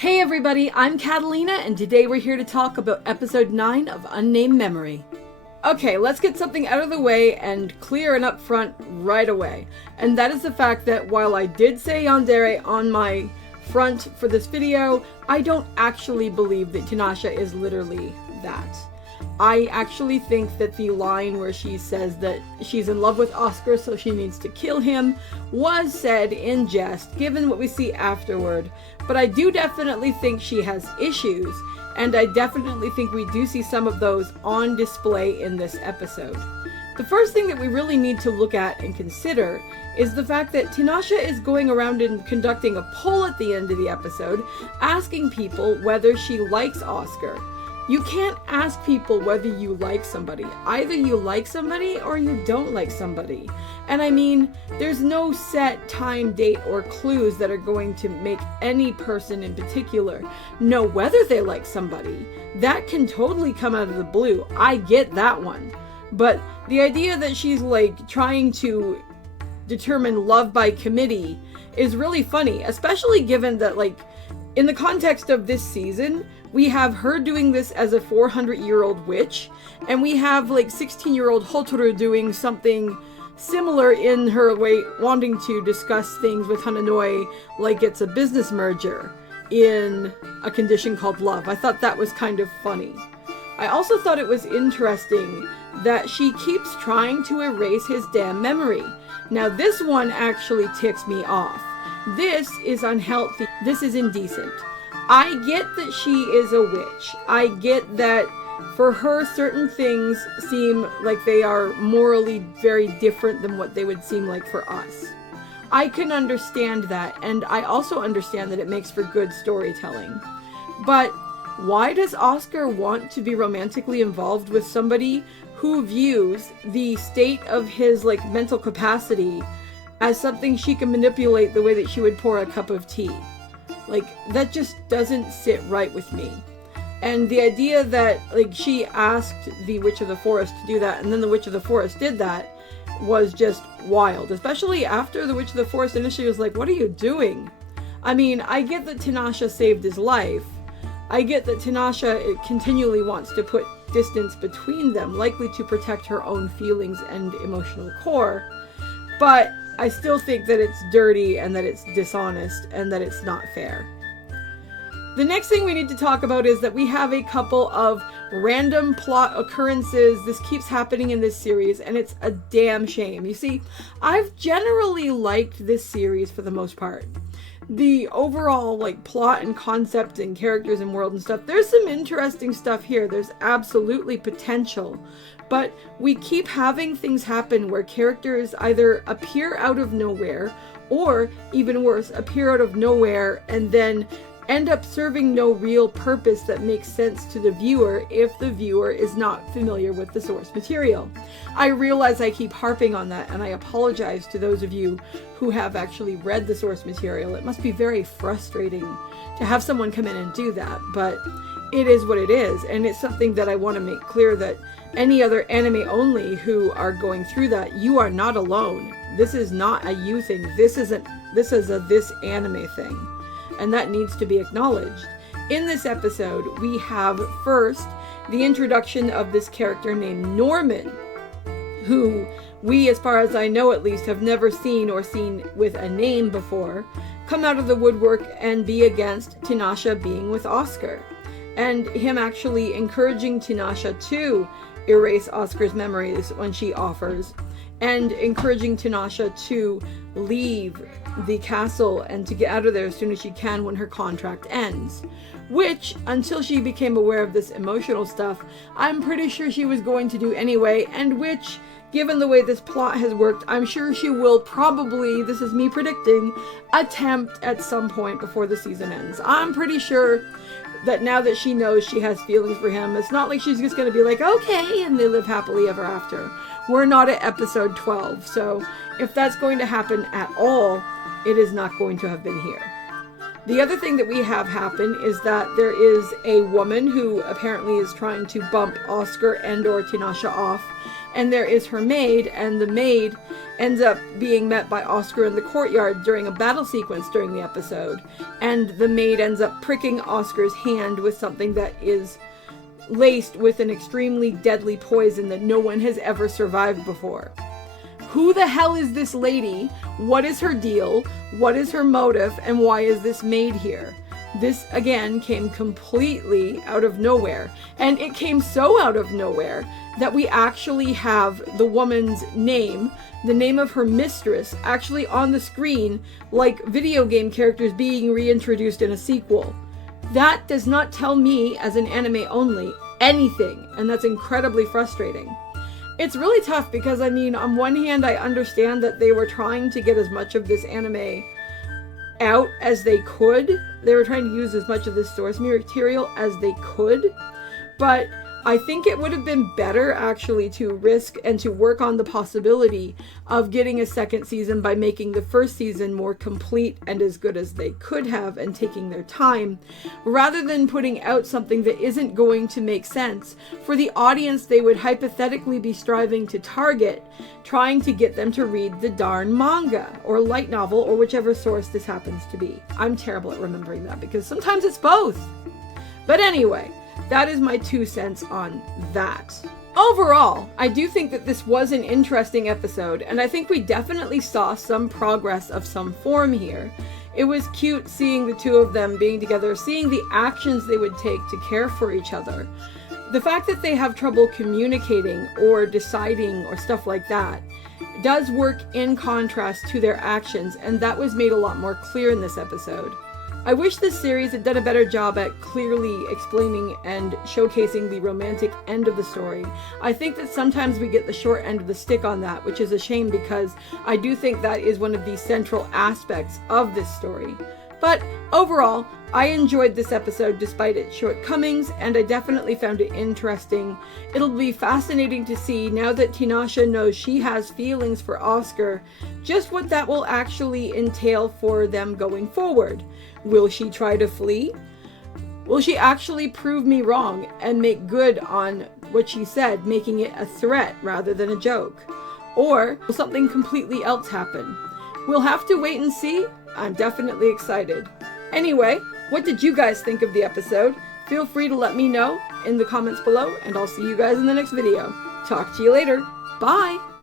Hey everybody, I'm Katallina, and today we're here to talk about episode 9 of Unnamed Memory. Okay, let's get something out of the way and clear and up front right away. And that is the fact that while I did say yandere on my front for this video, I don't actually believe that Tinasha is literally that. I actually think that the line where she says that she's in love with Oscar so she needs to kill him was said in jest, given what we see afterward. But I do definitely think she has issues, and I definitely think we do see some of those on display in this episode. The first thing that we really need to look at and consider is the fact that Tinasha is going around and conducting a poll at the end of the episode, asking people whether she likes Oscar. You can't ask people whether you like somebody. Either you like somebody or you don't like somebody. And I mean, there's no set time, date, or clues that are going to make any person in particular know whether they like somebody. That can totally come out of the blue. I get that one. But the idea that she's like trying to determine love by committee is really funny, especially given that like in the context of this season, we have her doing this as a 400-year-old witch, and we have like 16-year-old Hotaru doing something similar in her way, wanting to discuss things with Hananoi like it's a business merger in a condition called love. I thought that was kind of funny. I also thought it was interesting that she keeps trying to erase his damn memory. Now this one actually ticks me off. This is unhealthy. This is indecent. I get that she is a witch. I get that for her certain things seem like they are morally very different than what they would seem like for us. I can understand that, and I also understand that it makes for good storytelling. But why does Oscar want to be romantically involved with somebody who views the state of his like mental capacity as something she can manipulate the way that she would pour a cup of tea? Like, that just doesn't sit right with me. And the idea that, like, she asked the Witch of the Forest to do that, and then the Witch of the Forest did that, was just wild. Especially after the Witch of the Forest initially was like, what are you doing? I mean, I get that Tinasha saved his life. I get that Tinasha continually wants to put distance between them, likely to protect her own feelings and emotional core. But I still think that it's dirty and that it's dishonest and that it's not fair. The next thing we need to talk about is that we have a couple of random plot occurrences. This keeps happening in this series, and it's a damn shame. You see, I've generally liked this series for the most part. The overall like plot and concept and characters and world and stuff, there's some interesting stuff here. There's absolutely potential. But we keep having things happen where characters either appear out of nowhere, or even worse, appear out of nowhere and then end up serving no real purpose that makes sense to the viewer if the viewer is not familiar with the source material. I realize I keep harping on that, and I apologize to those of you who have actually read the source material. It must be very frustrating to have someone come in and do that, but it is what it is, and it's something that I want to make clear that any other anime only who are going through that, you are not alone. This is not a you thing. This is a this anime thing. And that needs to be acknowledged. In this episode, we have first the introduction of this character named Norman, who we, as far as I know at least, have never seen or seen with a name before, come out of the woodwork and be against Tinasha being with Oscar. And him actually encouraging Tinasha to erase Oscar's memories when she offers, and encouraging Tinasha to leave the castle and to get out of there as soon as she can when her contract ends. Which, until she became aware of this emotional stuff, I'm pretty sure she was going to do anyway, and which, given the way this plot has worked, I'm sure she will probably, this is me predicting, attempt at some point before the season ends. I'm pretty sure that now that she knows she has feelings for him, it's not like she's just going to be like, okay, and they live happily ever after. We're not at episode 12, so if that's going to happen at all, it is not going to have been here. The other thing that we have happen is that there is a woman who apparently is trying to bump Oscar and or Tinasha off, and there is her maid, and the maid ends up being met by Oscar in the courtyard during a battle sequence during the episode, and the maid ends up pricking Oscar's hand with something that is laced with an extremely deadly poison that no one has ever survived before. Who the hell is this lady? What is her deal? What is her motive? And why is this maid here? This, again, came completely out of nowhere. And it came so out of nowhere that we actually have the woman's name, the name of her mistress, actually on the screen, like video game characters being reintroduced in a sequel. That does not tell me, as an anime only, anything, and that's incredibly frustrating. It's really tough because, I mean, on one hand, I understand that they were trying to get as much of this anime out as they could. They were trying to use as much of this source material as they could, but I think it would have been better actually to risk and to work on the possibility of getting a second season by making the first season more complete and as good as they could have and taking their time, rather than putting out something that isn't going to make sense for the audience they would hypothetically be striving to target, trying to get them to read the darn manga or light novel or whichever source this happens to be. I'm terrible at remembering that because sometimes it's both. But anyway, that is my 2 cents on that. Overall, I do think that this was an interesting episode, and I think we definitely saw some progress of some form here. It was cute seeing the two of them being together, seeing the actions they would take to care for each other. The fact that they have trouble communicating or deciding or stuff like that does work in contrast to their actions, and that was made a lot more clear in this episode. I wish this series had done a better job at clearly explaining and showcasing the romantic end of the story. I think that sometimes we get the short end of the stick on that, which is a shame because I do think that is one of the central aspects of this story. But overall, I enjoyed this episode despite its shortcomings, and I definitely found it interesting. It'll be fascinating to see, now that Tinasha knows she has feelings for Oscar, just what that will actually entail for them going forward. Will she try to flee? Will she actually prove me wrong and make good on what she said, making it a threat rather than a joke? Or will something completely else happen? We'll have to wait and see. I'm definitely excited. Anyway, what did you guys think of the episode? Feel free to let me know in the comments below, and I'll see you guys in the next video. Talk to you later. Bye!